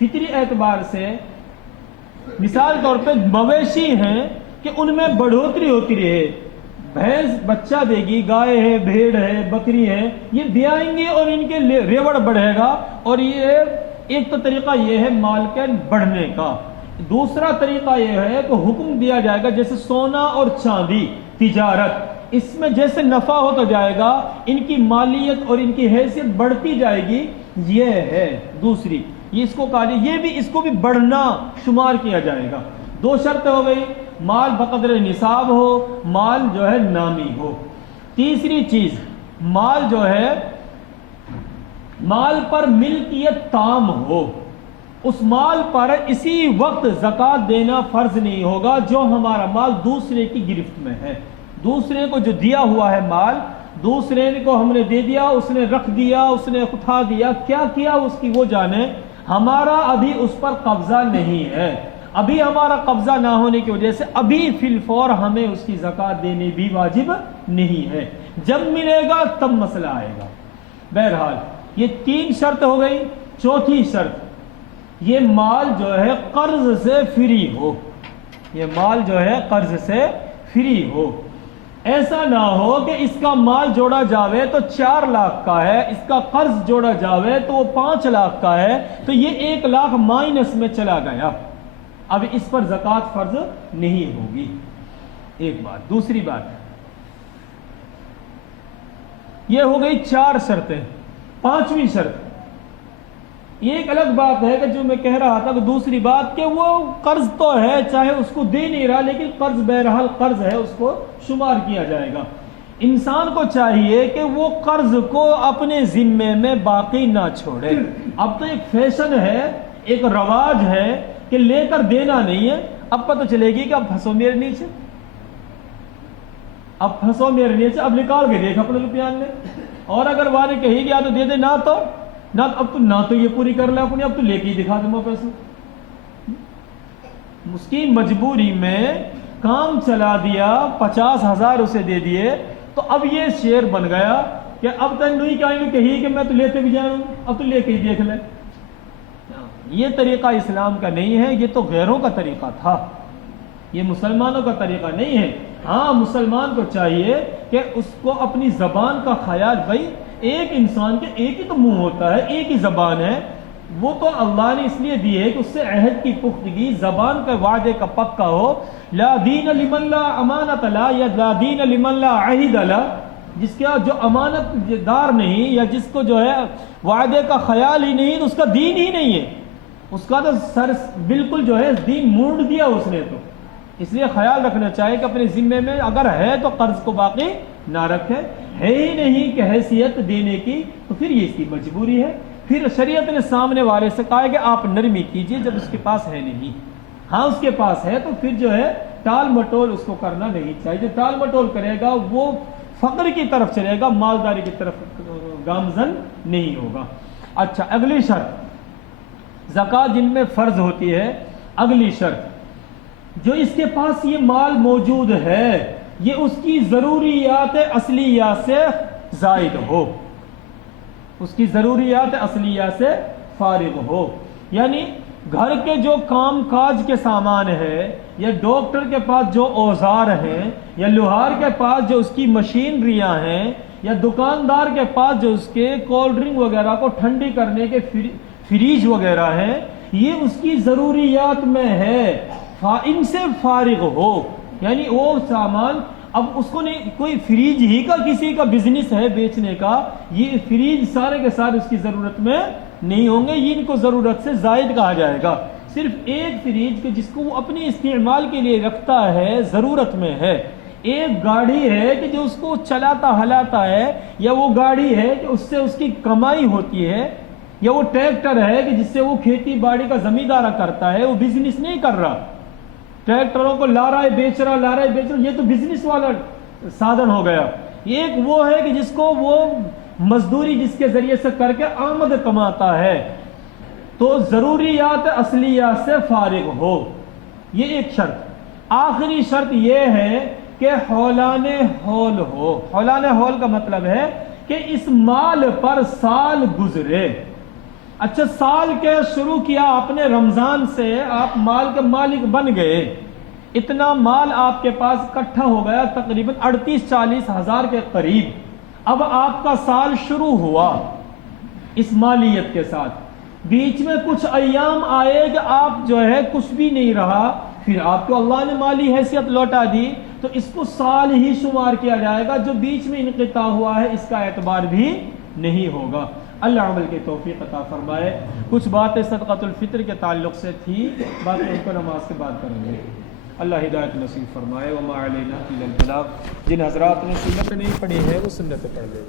فطری اعتبار سے مثال طور پہ مویشی ہیں کہ ان میں بڑھوتری ہوتی رہے، بھینس بچہ دے گی، گائے ہے، بھیڑ ہے، بکری ہے، یہ بیائیں گے اور ان کے ریوڑ بڑھے گا، اور یہ ایک تو طریقہ یہ ہے مال کے بڑھنے کا۔ دوسرا طریقہ یہ ہے کہ حکم دیا جائے گا جیسے سونا اور چاندی تجارت، اس میں جیسے نفع ہوتا جائے گا ان کی مالیت اور ان کی حیثیت بڑھتی جائے گی، یہ ہے دوسری، یہ اس کو کہا جائے، یہ بھی اس کو بھی بڑھنا شمار کیا جائے گا۔ دو شرط ہو گئی، مال بقدر نصاب ہو، مال جو ہے نامی ہو۔ تیسری چیز، مال جو ہے مال پر ملکیت تام ہو، اس مال پر اسی وقت زکوٰۃ دینا فرض نہیں ہوگا جو ہمارا مال دوسرے کی گرفت میں ہے۔ دوسرے کو جو دیا ہوا ہے مال، دوسرے کو ہم نے دے دیا، اس نے رکھ دیا، اس نے اٹھا دیا، کیا کیا اس کی وہ جانے، ہمارا ابھی اس پر قبضہ نہیں ہے۔ ابھی ہمارا قبضہ نہ ہونے کی وجہ سے ابھی فی الفور ہمیں اس کی زکوٰۃ دینی بھی واجب نہیں ہے، جب ملے گا تب مسئلہ آئے گا۔ بہرحال یہ تین شرط ہو گئی۔ چوتھی شرط، یہ مال جو ہے قرض سے فری ہو، یہ مال جو ہے قرض سے فری ہو۔ ایسا نہ ہو کہ اس کا مال جوڑا جاوے تو 4 لاکھ کا ہے، اس کا قرض جوڑا جاوے تو وہ 5 لاکھ کا ہے، تو یہ 1 لاکھ مائنس میں چلا گیا، اب اس پر زکوٰۃ فرض نہیں ہوگی۔ ایک بات۔ دوسری بات، یہ ہو گئی 4 شرطیں۔ 5ویں شرط، یہ ایک الگ بات ہے کہ جو میں کہہ رہا تھا کہ دوسری بات کہ وہ قرض تو ہے، چاہے اس کو دے نہیں رہا لیکن قرض بہرحال قرض ہے، اس کو شمار کیا جائے گا۔ انسان کو چاہیے کہ وہ قرض کو اپنے ذمے میں باقی نہ چھوڑے۔ اب تو ایک فیشن ہے، ایک رواج ہے کہ لے کر دینا نہیں ہے، اب پتہ چلے گی کہ اب پھنسو میرے نیچے، اب پھنسو میرے نیچے، اب نکال کے دیکھ اپنے روپیان میں، اور اگر والے کہے گی یا تو دے دے، نہ تو نہ، اب تو نہ تو یہ پوری کر لے اپنی، اب تو لے کے ہی دکھا دوں پیسے۔ اس کی مجبوری میں کام چلا دیا، 50,000 اسے دے دیے، تو اب یہ شعر بن گیا کہ اب تک نہیں کہیں کہ میں تو لیتے بھی جاؤں، اب تو لے کے ہی دیکھ لے۔ یہ طریقہ اسلام کا نہیں ہے، یہ تو غیروں کا طریقہ تھا، یہ مسلمانوں کا طریقہ نہیں ہے۔ ہاں مسلمان کو چاہیے کہ اس کو اپنی زبان کا خیال، بھائی ایک انسان کے ایک ہی تو منہ ہوتا ہے، ایک ہی زبان ہے، وہ تو اللہ نے اس لیے دی ہے کہ اس سے عہد کی پختگی، زبان کا وعدے کا پکا ہو۔ لا دین لمن لا امانت لا، یا لا دین لمن لا عہد لا، جس کا جو امانت دار نہیں یا جس کو جو ہے وعدے کا خیال ہی نہیں، تو اس کا دین ہی نہیں ہے، اس کا تو سر بالکل جو ہے دین مونڈ دیا اس نے۔ تو اس لیے خیال رکھنا چاہیے کہ اپنے ذمے میں اگر ہے تو قرض کو باقی نہ رکھے، ہے ہی نہیں کہ حیثیت دینے کی، تو پھر یہ اس کی مجبوری ہے۔ پھر شریعت نے سامنے والے سے کہا کہ آپ نرمی کیجئے جب اس کے پاس ہے نہیں، ہاں اس کے پاس ہے تو پھر جو ہے ٹال مٹول اس کو کرنا نہیں چاہیے۔ جو ٹال مٹول کرے گا وہ فقر کی طرف چلے گا، مالداری کی طرف گامزن نہیں ہوگا۔ اچھا، اگلی شرط، زکوٰۃ جن میں فرض ہوتی ہے، اگلی شرط، جو اس کے پاس یہ مال موجود ہے یہ اس کی ضروریات اصلیہ سے زائد ہو، اس کی ضروریات اصلیہ سے فارغ ہو، یعنی گھر کے جو کام کاج کے سامان ہے، یا ڈاکٹر کے پاس جو اوزار ہیں، یا لوہار کے پاس جو اس کی مشینریاں ہیں، یا دکاندار کے پاس جو اس کے کولڈ ڈرنک وغیرہ کو ٹھنڈی کرنے کے فریج وغیرہ ہیں، یہ اس کی ضروریات میں ہے، ان سے فارغ ہو، یعنی وہ سامان اب اس کو نہیں، کوئی فریج ہی کا کسی کا بزنس ہے بیچنے کا، یہ فریج سارے کے سارے اس کی ضرورت میں نہیں ہوں گے، یہ ان کو ضرورت سے زائد کہا جائے گا۔ صرف ایک فریج کے جس کو وہ اپنی استعمال کے لیے رکھتا ہے، ضرورت میں ہے، ایک گاڑی ہے کہ جو اس کو چلاتا ہلاتا ہے، یا وہ گاڑی ہے کہ اس سے اس کی کمائی ہوتی ہے، یا وہ ٹریکٹر ہے کہ جس سے وہ کھیتی باڑی کا زمیندارہ کرتا ہے، وہ بزنس نہیں کر رہا، ٹریکٹروں کو لا رہا ہے بیچ رہا، یہ تو بزنس والا سادھن ہو گیا۔ ایک وہ ہے کہ جس کو وہ مزدوری جس کے ذریعے سے کر کے آمد کماتا ہے، تو ضروریات اصلیہ سے فارغ ہو، یہ ایک شرط۔ آخری شرط یہ ہے کہ حولان حول ہو۔ حولان حول کا مطلب ہے کہ اس مال پر سال گزرے، اچھا سال کے شروع کیا آپ نے رمضان سے، آپ مال کے مالک بن گئے، اتنا مال آپ کے پاس اکٹھا ہو گیا تقریباً 38-40 ہزار کے قریب. اب آپ کا سال شروع ہوا اس مالیت کے ساتھ، بیچ میں کچھ ایام آئے کہ آپ جو ہے کچھ بھی نہیں رہا، پھر آپ کو اللہ نے مالی حیثیت لوٹا دی، تو اس کو سال ہی شمار کیا جائے گا. جو بیچ میں انقطاع ہوا ہے اس کا اعتبار بھی نہیں ہوگا. اللہ عمل کی توفیق عطا فرمائے. کچھ باتیں صدقۃ الفطر کے تعلق سے تھی، باقی ان کو نماز کے بعد کریں گے. اللہ ہدایت نصیب فرمائے. وما علینا الا البلاغ. جن حضرات نے سنت نہیں پڑھی ہے وہ سنت پڑھ لے.